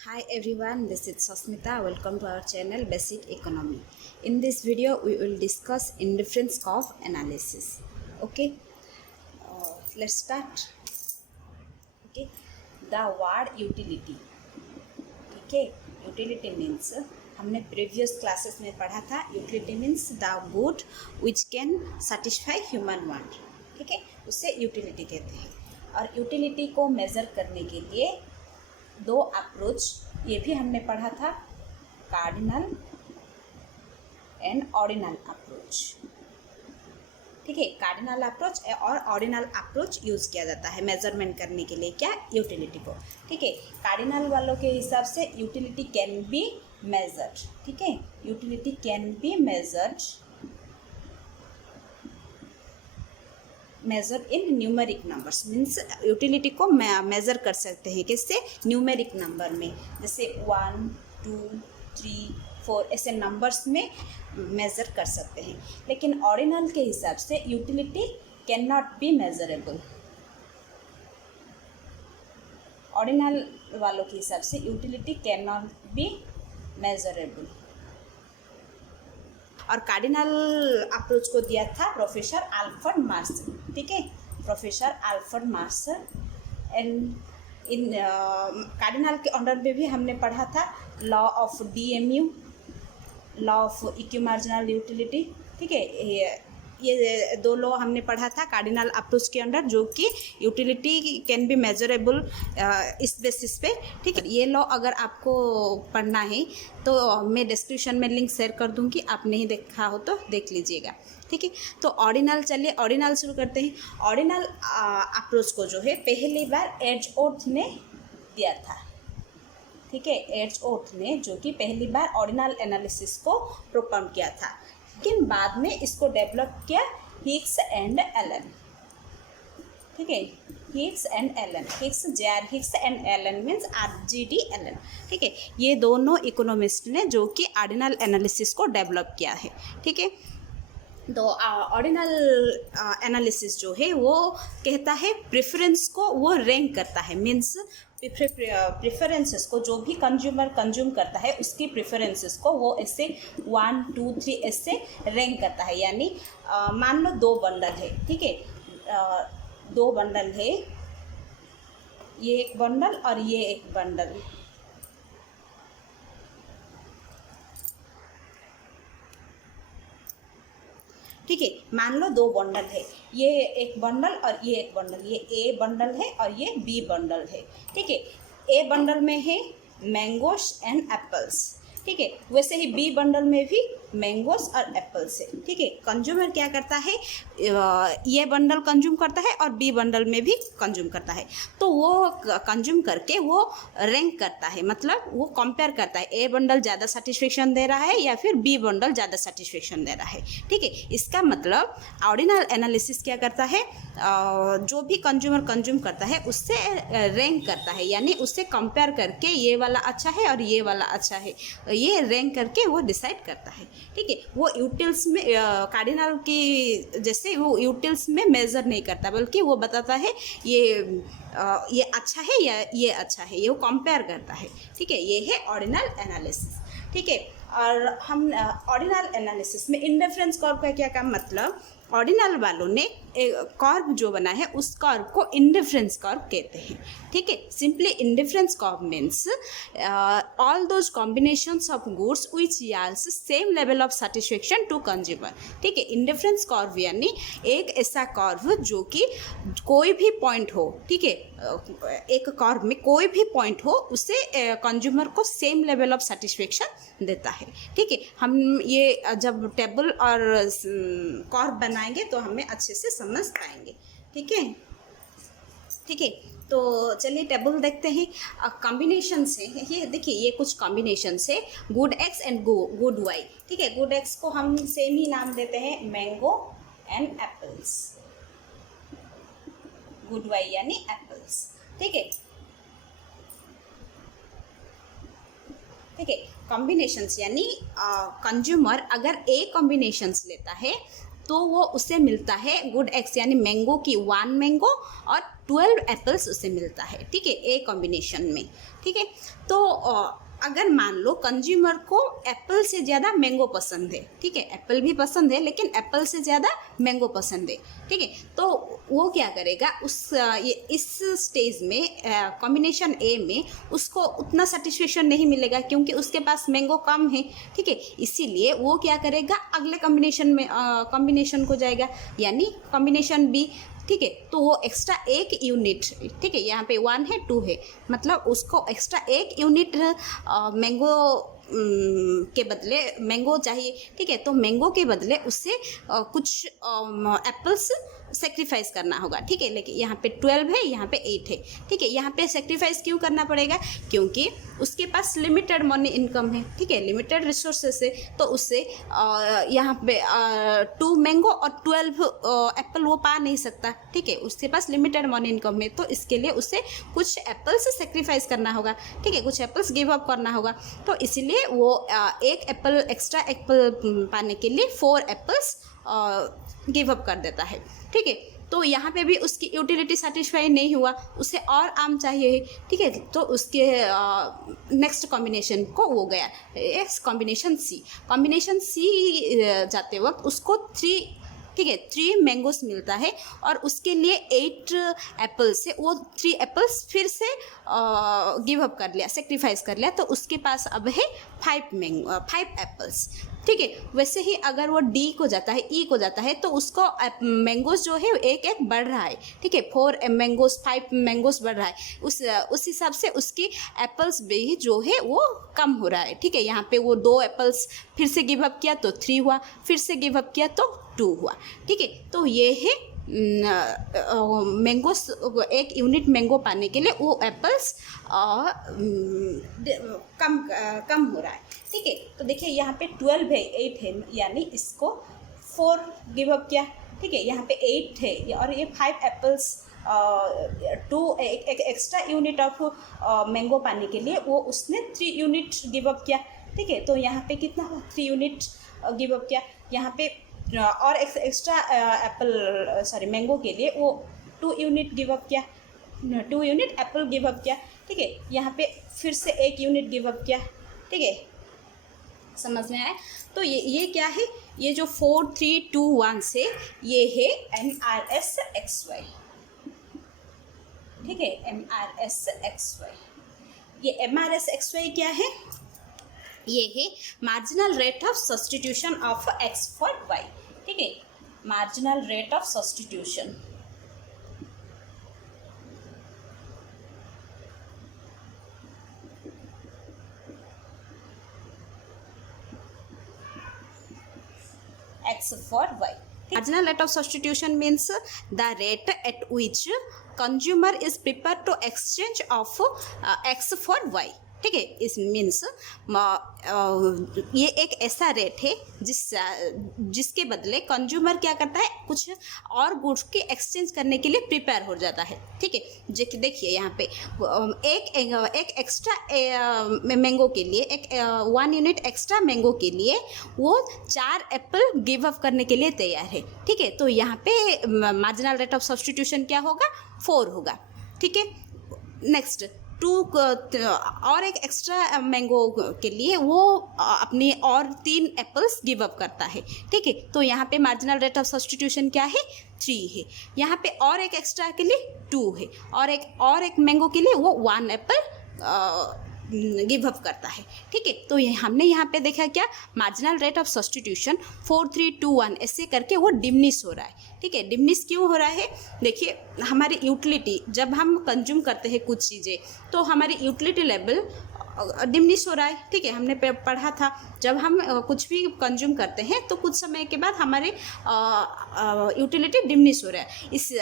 Hi everyone, this is Sasmita. Welcome to our channel Basic Economy. In this video, we will discuss indifference curve analysis. Okay, let's start. Okay, the word utility. ठीक है, utility means हमने previous classes में पढ़ा था. Utility means the good which can satisfy human want. ठीक है, उसे utility कहते हैं. और utility को measure करने के लिए दो अप्रोच ये भी हमने पढ़ा था, कार्डिनल एंड ऑर्डिनल अप्रोच. ठीक है, कार्डिनल अप्रोच और ऑर्डिनल अप्रोच यूज़ किया जाता है मेजरमेंट करने के लिए क्या, यूटिलिटी को. ठीक है, कार्डिनल वालों के हिसाब से यूटिलिटी कैन बी मेजर्ड. ठीक है, utility can be measure in numeric numbers. Means utility को मेज़र कर सकते हैं किससे, न्यूमेरिक नंबर में, जैसे 1 2 3 4 ऐसे नंबर्स में मेज़र कर सकते हैं. लेकिन ऑर्डिनल के हिसाब से utility can not be measurable. Ordinal वालों के हिसाब से utility can not be measurable. और कार्डिनल अप्रोच को दिया था प्रोफेसर अल्फ्रेड मार्श. ठीक है, professor Alfred Marsh. And in cardinal के अंडर में भी हमने पढ़ा था law of DMU, law of equimarginal utility. ठीक है, ये दो लॉ हमने पढ़ा था कार्डिनल अप्रोच के अंडर, जो कि यूटिलिटी कैन बी मेजरेबल इस बेसिस पे. ठीक है, ये लॉ अगर आपको पढ़ना है तो मैं डिस्क्रिप्शन में लिंक शेयर कर दूंगी, आप नहीं देखा हो तो देख लीजिएगा. ठीक है, तो ऑर्डिनल, चलिए ऑर्डिनल शुरू करते हैं. ऑर्डिनल अप्रोच को जो है पहली बार एड्जवर्थ ने दिया था. ठीक है, एड्जवर्थ ने जो कि पहली बार ऑर्डिनल एनालिसिस को प्रोपम किया था, लेकिन बाद में इसको डेवलप किया हिग्स एंड एलन. ठीक है, Hicks and Allen, Hicks and Allen means RGD Allen. ठीक है, ये दोनों इकोनॉमिस्ट ने जो कि ऑर्डिनल एनालिसिस को डेवलप किया है. ठीक है, तो ऑर्डिनल एनालिसिस जो है वो कहता है प्रेफरेंस को वो रैंक करता है. मीन्स प्रेफरेंसेस को जो भी कंज्यूमर कंज्यूम करता है उसकी प्रेफरेंसेस को वो ऐसे 1 2 3 ऐसे रैंक करता है. यानी मान लो 2 बंडल है. ठीक है, 2 बंडल है, ये एक बंडल और ये एक बंडल. ठीक है, मान लो 2 बंडल है, ये एक बंडल और ये एक बंडल, ये ए बंडल है और ये बी बंडल है. ठीक है, ए बंडल में है मैंगोस एंड एप्पल्स. ठीक है, वैसे ही बी बंडल में भी मैंगोस और एप्पल्स है. ठीक है, कंज्यूमर क्या करता है, ये बंडल कंज्यूम करता है और बी बंडल में भी कंज्यूम करता है. तो वो कंज्यूम करके वो रैंक करता है, मतलब वो कंपेयर करता है ए बंडल ज़्यादा सेटिस्फेक्शन दे रहा है या फिर बी बंडल ज़्यादा सेटिस्फेक्शन दे रहा है. ठीक है, इसका मतलब ऑर्डिनल एनालिसिस क्या करता है, जो भी कंज्यूमर कंज्यूम करता है उससे रैंक करता है. यानी उससे कंपेयर करके ये वाला अच्छा है और ये वाला अच्छा है, ये रैंक करके वो डिसाइड करता है. ठीक है, वो यूटिल्स में कार्डिनल की जैसे वो यूटिल्स में मेजर नहीं करता, बल्कि वो बताता है ये अच्छा है या ये अच्छा है, ये वो कंपेयर करता है. ठीक है, ये है ऑर्डिनल एनालिसिस. ठीक है, और हम ऑर्डिनल एनालिसिस में इंडिफरेंस कर्व का क्या काम, मतलब ऑर्डिनल वालों ने कर्व जो बना है उस कर्व को इंडिफरेंस कर्व कहते हैं. ठीक है, simply indifference curve means all those combinations of goods which yields same level of satisfaction to consumer. ठीक है, इंडिफरेंस कर्व यानी एक ऐसा कर्व जो कि कोई भी पॉइंट हो. ठीक है, एक कर्व में कोई भी पॉइंट हो उसे कंज्यूमर को सेम लेवल ऑफ सेटिस्फेक्शन देता है. ठीक है, हम ये जब टेबल और कर्व बनाएंगे तो हमें अच्छे से समझ पाएंगे. ठीक है, ठीक है, तो चलिए टेबल देखते हैं. कॉम्बिनेशन से ये देखिए, ये कुछ कॉम्बिनेशन से good X and good Y. ठीक है, गुड एक्स को हम सेम ही नाम देते हैं mango and apples, good Y यानी एप्पल्स. ठीक है, ठीक है, कॉम्बिनेशंस यानी कंज्यूमर अगर ए कॉम्बिनेशंस लेता है तो वो उसे मिलता है गुड एक्स यानी मैंगो की 1 मैंगो और 12 एप्पल्स उसे मिलता है, ठीक है, ए कॉम्बिनेशन में, ठीक है। तो अगर मान लो कंज्यूमर को एप्पल से ज़्यादा मैंगो पसंद है, ठीक है, एप्पल भी पसंद है लेकिन एप्पल से ज़्यादा मैंगो पसंद है, ठीक है, तो वो क्या करेगा इस स्टेज में कॉम्बिनेशन ए में उसको उतना सेटिस्फेक्शन नहीं मिलेगा क्योंकि उसके पास मैंगो कम है, ठीक है, इसीलिए वो क्या करेगा अगले कॉम्बिनेशन को जाएगा यानी कॉम्बिनेशन बी, ठीक है। तो वो एक्स्ट्रा 1 यूनिट, ठीक है, यहाँ पे 1 है 2 है, मतलब उसको एक्स्ट्रा 1 यूनिट मैंगो के बदले मैंगो चाहिए, ठीक है, तो मैंगो के बदले उससे कुछ एप्पल्स सेक्रीफाइस करना होगा, ठीक है, लेकिन यहाँ पे 12 है, यहाँ पे 8 है, ठीक है। यहाँ पे सेक्रीफाइस क्यों करना पड़ेगा क्योंकि उसके पास लिमिटेड मनी इनकम है, ठीक है, लिमिटेड रिसोर्सेस है, तो उससे यहाँ पे 2 मैंगो और 12 एप्पल वो पा नहीं सकता, ठीक है, उसके पास लिमिटेड मनी इनकम है, तो इसके लिए उसे कुछ एप्पल्स सेक्रीफाइस करना होगा, ठीक है, कुछ एप्पल्स गिव अप करना होगा, तो इसलिए वो एक एप्पल एक्स्ट्रा एप्पल पाने के लिए 4 एप्पल्स गिव अप कर देता है, ठीक है। तो यहाँ पे भी उसकी यूटिलिटी सेटिस्फाई नहीं हुआ, उसे और आम चाहिए, ठीक है, तो उसके नेक्स्ट कॉम्बिनेशन को वो गया कॉम्बिनेशन सी जाते वक्त उसको 3, ठीक है, 3 मैंगोस मिलता है और उसके लिए 8 एप्पल से वो 3 एप्पल्स फिर से गिव अप कर लिया, सेक्रीफाइस कर लिया, तो उसके पास अब है 5 एप्पल्स, ठीक है। वैसे ही अगर वो डी को जाता है, ई को जाता है, तो उसको मैंगोस जो है एक एक बढ़ रहा है, ठीक है, 4 मैंगोस 5 मैंगोस बढ़ रहा है, उस हिसाब से उसकी एप्पल्स भी जो है वो कम हो रहा है, ठीक है। यहाँ पे वो 2 एप्पल्स फिर से गिव अप किया तो 3 हुआ, फिर से गिव अप किया तो 2 हुआ, ठीक है। तो ये है मैंगोस 1 यूनिट मैंगो पाने के लिए वो एप्पल्स कम हो रहा है, ठीक है। तो देखिए यहाँ पे 12 है, 8 है, यानी इसको 4 गिव अप किया, ठीक है, यहाँ पे 8 है और ये 5 एप्पल्स 2 एक एक्स्ट्रा यूनिट ऑफ मैंगो पाने के लिए वो उसने 3 यूनिट गिव अप किया, ठीक है। तो यहाँ पे कितना हुआ 3 यूनिट गिव अप किया, यहाँ पे और एक्स्ट्रा मैंगो के लिए वो 2 यूनिट गिव अप किया, 2 यूनिट एप्पल गिव अप किया, ठीक है। यहाँ पे फिर से 1 यूनिट गिव अप किया, ठीक है, समझ में आया। तो ये क्या है, ये जो 4 3 2 1 से ये है MRSXY, ठीक है, MRSXY। ये MRSXY क्या है, ये है marginal rate of substitution of x for y, ठीक है, marginal rate of substitution, x for y. Marginal rate of substitution means the rate at which consumer is prepared to exchange of x for y, ठीक है। इस means ये एक ऐसा rate है जिसके बदले कंज्यूमर क्या करता है, कुछ और गुड्स की एक्सचेंज करने के लिए प्रिपेयर हो जाता है, ठीक है। देखिए यहाँ पे एक एक्स्ट्रा मैंगो के लिए 1 यूनिट एक्स्ट्रा मैंगो के लिए वो 4 एप्पल गिव अप करने के लिए तैयार है, ठीक है। तो यहाँ पे मार्जिनल रेट ऑफ सब्स्टिट्यूशन क्या होगा, 4 होगा, ठीक है। नेक्स्ट 2 और एक एक्स्ट्रा मैंगो के लिए वो अपनी और 3 एप्पल्स गिव अप करता है, ठीक है। तो यहाँ पे मार्जिनल रेट ऑफ सब्स्टिट्यूशन क्या है, 3 है। यहाँ पे और एक एक्स्ट्रा के लिए 2 है और एक मैंगो के लिए वो 1 एप्पल गिव अप करता है, ठीक है। तो हमने यहाँ पे देखा क्या, मार्जिनल रेट ऑफ सब्स्टिट्यूशन 4 3 2 1 ऐसे करके वो डिमिनिश हो रहा है, ठीक है। डिमिनिश क्यों हो रहा है, देखिए हमारी यूटिलिटी जब हम कंज्यूम करते हैं कुछ चीज़ें तो हमारी यूटिलिटी लेवल डिमिनिश हो रहा है, ठीक है। हमने पढ़ा था जब हम कुछ भी कंज्यूम करते हैं तो कुछ समय के बाद हमारे यूटिलिटी डिमिनिश हो रहा है, इस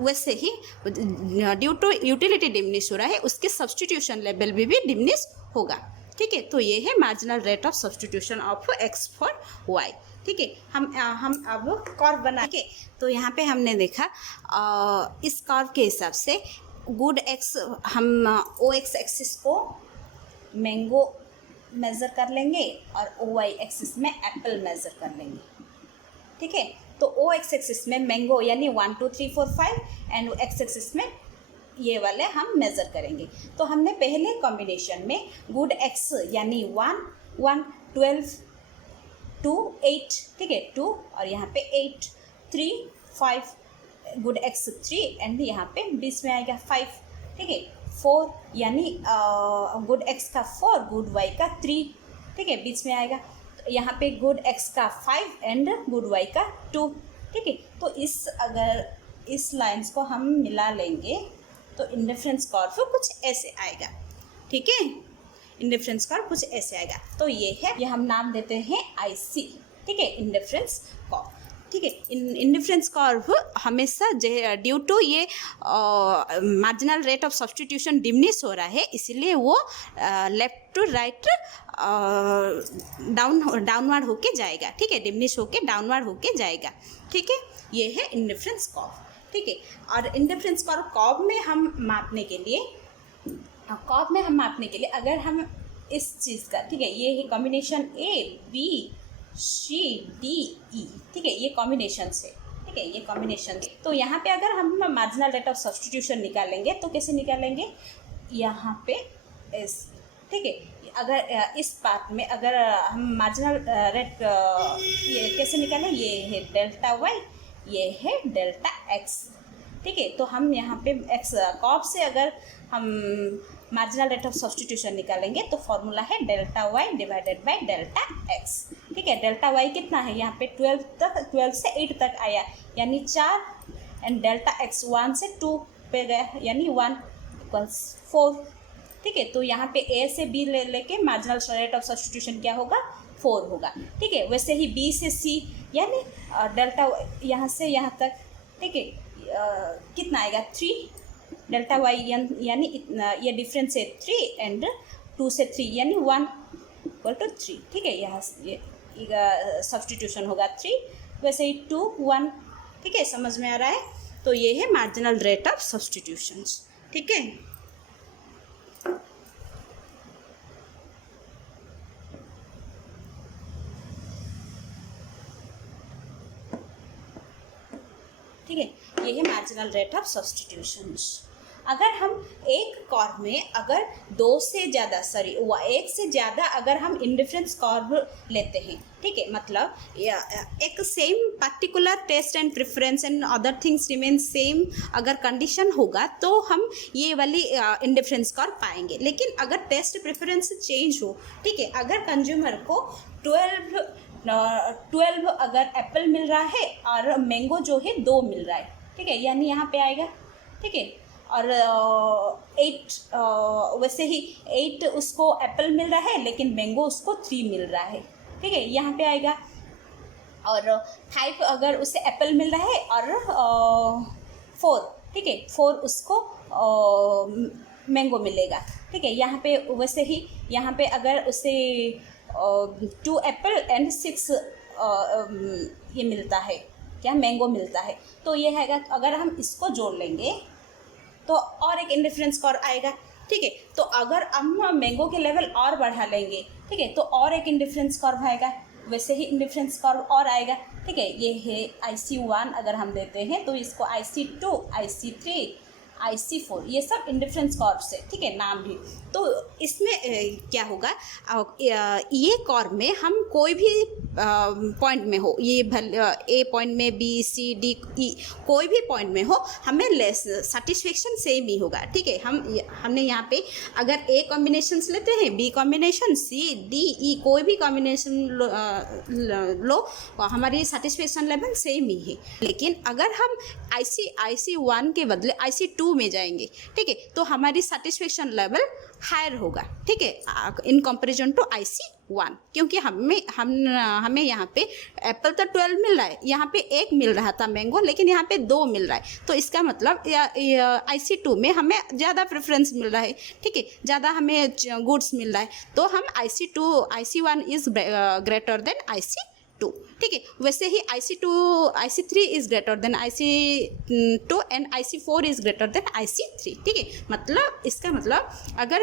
वैसे ही ड्यू टू यूटिलिटी डिमिनिश हो रहा है उसके सब्स्टिट्यूशन लेवल भी डिमिनिश होगा, ठीक है। तो ये है marginal rate of substitution of x for y, ठीक है। हम अब कर्व बना के, तो यहाँ पे हमने देखा इस कर्व के हिसाब से गुड x हम OX एक्सिस को मैंगो मेज़र कर लेंगे और OY एक्सिस में एप्पल मेज़र कर लेंगे, ठीक है। तो ओ एक्स एक्सिस में मैंगो यानी 1 2 3 4 5 एंड एक्स एक्सिस में ये वाले हम मेज़र करेंगे। तो हमने पहले कॉम्बिनेशन में गुड एक्स यानी 1 1 12 2 8, ठीक है 2 और यहाँ पे 8 3 5 गुड एक्स 3 एंड यहाँ पे बीच में आएगा 5, ठीक है 4 यानी गुड एक्स का 4 गुड वाई का 3, ठीक है बीच में आएगा। यहाँ पे गुड एक्स का 5 एंड गुड वाई का 2, ठीक है। तो अगर इस लाइंस को हम मिला लेंगे तो इंडिफरेंस कर्व कुछ ऐसे आएगा, ठीक है। इंडिफरेंस कर्व कुछ ऐसे आएगा। तो ये है, ये हम नाम देते हैं IC, ठीक है इंडिफरेंस कर्व, ठीक है। इंडिफरेंस कर्व हमेशा ड्यू टू ये marginal rate of substitution diminish हो रहा है, इसलिए वो लेफ्ट टू राइट डाउनवर्ड होके जाएगा, ठीक है डिमिनिश होके डाउनवर्ड होके जाएगा, ठीक है। ये है इंडिफरेंस कर्व, ठीक है। और इंडिफरेंस कर्व में हम मापने के लिए अगर हम इस चीज़ का, ठीक है ये है कॉम्बिनेशन ABCDE, ठीक है ये कॉम्बिनेशन से, ठीक है ये कॉम्बिनेशन से। तो यहाँ पे अगर हम मार्जिनल रेट ऑफ सब्स्टिट्यूशन निकालेंगे तो कैसे निकालेंगे, यहाँ पे इस, ठीक है अगर इस पार्ट में अगर हम मार्जिनल रेट ये कैसे निकालें, ये है डेल्टा वाई, ये है डेल्टा एक्स, ठीक है। तो हम यहाँ पे एक्स कर्व से अगर हम मार्जिनल रेट ऑफ सब्स्टिट्यूशन निकालेंगे तो फॉर्मूला है delta Y divided by delta X, ठीक है। डेल्टा वाई कितना है यहाँ पे 12 से 8 तक आया यानी 4 एंड डेल्टा एक्स 1 से 2 पे गया यानी 1 इक्वल्स 4, ठीक है। तो यहाँ पे A से B लेके मार्जिनल रेट ऑफ सब्स्टिट्यूशन क्या होगा 4 होगा, ठीक है। वैसे ही B से C यानी डेल्टा यहाँ से यहाँ तक, ठीक है कितना आएगा 3 डेल्टा वाई यानी ये डिफरेंस है 3 एंड 2 से 3 यानी 1 इक्वल टू 3, ठीक है। यहाँ ये सब्स्टिट्यूशन होगा 3, वैसे ही 2 1, ठीक है समझ में आ रहा है। तो ये है मार्जिनल रेट ऑफ सब्स्टिट्यूशन, ठीक है। ठीक है ये है मार्जिनल रेट ऑफ सब्स्टिट्यूशंस। अगर हम एक कर्व में अगर एक से ज़्यादा अगर हम इंडिफरेंस कर्व लेते हैं, ठीक है मतलब एक same particular taste and preference and other things remain same अगर कंडीशन होगा तो हम ये वाली इंडिफरेंस कर्व पाएंगे। लेकिन अगर टेस्ट प्रेफरेंस चेंज हो, ठीक है अगर कंज्यूमर को 12 अगर एप्पल मिल रहा है और मैंगो जो है 2 मिल रहा है, ठीक है यानी यहाँ पे आएगा, ठीक है। और 8 वैसे ही 8 उसको एप्पल मिल रहा है लेकिन मैंगो उसको 3 मिल रहा है, ठीक है यहाँ पे आएगा। और 5 अगर उसे एप्पल मिल रहा है और 4, ठीक है 4 उसको मैंगो मिलेगा, ठीक है यहाँ पे। वैसे ही यहाँ पे अगर उसे 2 एप्पल एंड 6 ये मिलता है, क्या मैंगो मिलता है, तो ये है अगर हम इसको जोड़ लेंगे तो और एक इंडिफरेंस कर्व आएगा, ठीक है। तो अगर हम मैंगो के लेवल और बढ़ा लेंगे, ठीक है तो और एक इंडिफरेंस कर्व आएगा, वैसे ही इंडिफरेंस कर्व और आएगा, ठीक है। ये है IC1 अगर हम देते हैं तो इसको IC2 IC3 IC4 ये सब इंडिफरेंस कर्व से, ठीक है नाम भी। तो इसमें क्या होगा, ये कर्व में हम कोई भी पॉइंट में हो, ये A पॉइंट में B C D E कोई भी पॉइंट में हो हमें सेटिस्फेक्शन सेम ही होगा, ठीक है। हमने यहाँ पे अगर A कॉम्बिनेशंस लेते हैं, B combination, C D E कोई भी कॉम्बिनेशन लो हमारी सेटिस्फेक्शन लेवल सेम ही है। लेकिन अगर हम IC1 के बदले IC2 में जाएंगे, ठीक है तो हमारी सेटिस्फेक्शन लेवल हायर होगा, ठीक है इन कंपैरिजन टू IC1, क्योंकि हमें यहाँ पे एप्पल तो 12 मिल रहा है, यहाँ पे 1 मिल रहा था मैंगो लेकिन यहाँ पे 2 मिल रहा है। तो इसका मतलब IC2 में हमें ज़्यादा प्रेफरेंस मिल रहा है, ठीक है ज़्यादा हमें गुड्स मिल रहा है। तो हम IC1 is greater than IC2, 2, ठीक है। वैसे ही IC3 is greater than IC2 and IC4 is greater than IC3, ठीक है। मतलब इसका मतलब अगर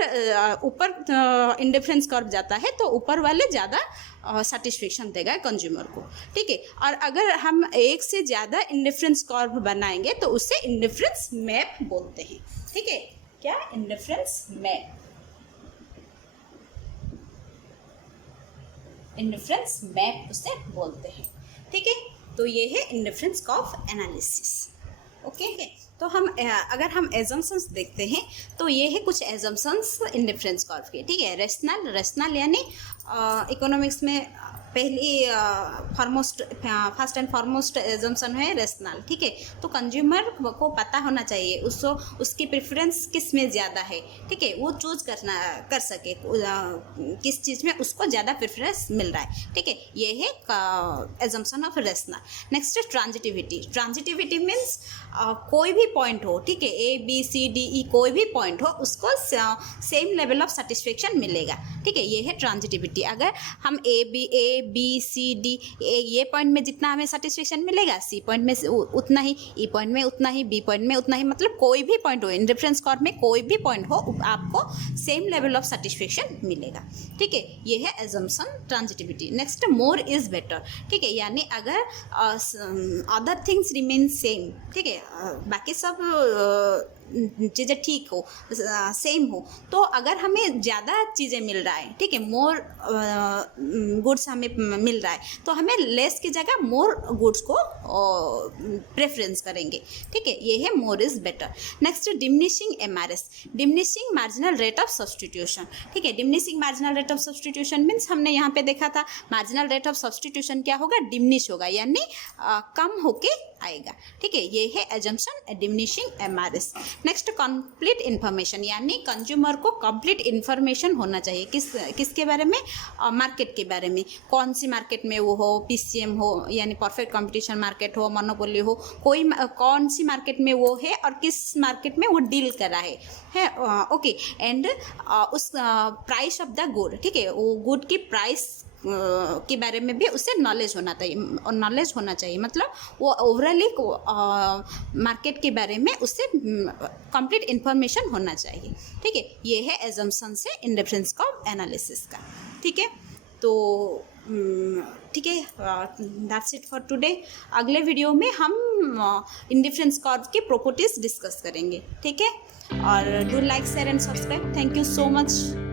ऊपर इंडिफरेंस कर्व जाता है तो ऊपर वाले ज़्यादा सेटिस्फेक्शन देगा कंज्यूमर को, ठीक है। और अगर हम एक से ज़्यादा इंडिफरेंस कर्व बनाएंगे तो उसे इंडिफरेंस मैप बोलते हैं, ठीक है। क्या? इंडिफरेंस मैप, इंडिफरेंस मैप उसे बोलते हैं, ठीक है। तो ये है इंडिफरेंस कर्व एनालिसिस, ओके। तो हम अगर हम एजम्पशंस देखते हैं तो ये है कुछ एजम्पशंस इंडिफरेंस कर्व के, ठीक है। रेशनल यानी इकोनॉमिक्स में पहली फर्स्ट एंड फॉरमोस्ट एजम्पशन है रेशनल, ठीक है। तो कंज्यूमर को पता होना चाहिए उसकी प्रेफरेंस किस में ज़्यादा है, ठीक है। वो चूज कर सके किस चीज़ में उसको ज़्यादा प्रेफरेंस मिल रहा है, ठीक है। ये है एजम्पशन ऑफ रेशनल। नेक्स्ट है ट्रांजिटिविटी मीन्स कोई भी पॉइंट हो, ठीक है, ABCDE कोई भी पॉइंट हो उसको सेम लेवल ऑफ सेटिस्फेक्शन मिलेगा, ठीक है। ये है ट्रांजिटिविटी। अगर हम A B C D ये पॉइंट में जितना हमें सेटिस्फेक्शन मिलेगा, C पॉइंट में उतना ही, E पॉइंट में उतना ही, B पॉइंट में उतना ही, मतलब कोई भी पॉइंट हो इंडिफरेंस कर्व में कोई भी पॉइंट हो आपको सेम लेवल ऑफ सेटिस्फेक्शन मिलेगा, ठीक है। ये है assumption transitivity. Next more is better, ठीक है। यानी अगर अदर थिंग्स रिमेन सेम, ठीक है, बाकी सब चीज़ें ठीक हो, सेम हो, तो अगर हमें ज़्यादा चीज़ें मिल रहा है, ठीक है, मोर गुड्स हमें मिल रहा है, तो हमें लेस की जगह मोर गुड्स को प्रेफरेंस करेंगे, ठीक है। ये है मोर is better. Next diminishing MRS, diminishing marginal rate of substitution, ठीक है। Diminishing marginal rate of substitution means हमने यहाँ पे देखा था मार्जिनल रेट ऑफ सब्सटीट्यूशन क्या होगा, डिमिनिश होगा, यानी कम होके आएगा, ठीक है। ये है assumption diminishing MRS। Next complete information, यानी कंज्यूमर को कंप्लीट इन्फॉर्मेशन होना चाहिए किसके बारे में, मार्केट के बारे में, कौन सी मार्केट में वो हो, PCM हो यानी परफेक्ट कंपटीशन मार्केट हो, मोनोपोली हो, कौन सी मार्केट में वो है और किस मार्केट में वो डील कर रहा है, ओके। एंड उस प्राइस ऑफ द गुड, ठीक है, वो गुड की प्राइस के बारे में भी उसे नॉलेज होना चाहिए, मतलब वो ओवरऑली मार्केट के बारे में उसे कंप्लीट इन्फॉर्मेशन होना चाहिए, ठीक है। ये है एजम्पशन से इंडिफरेंस कर्व एनालिसिस का, ठीक है। तो ठीक है, दैट्स इट फॉर टुडे। अगले वीडियो में हम इंडिफरेंस कर्व के प्रॉपर्टीज डिस्कस करेंगे, ठीक है। और do like share and subscribe. Thank you so much.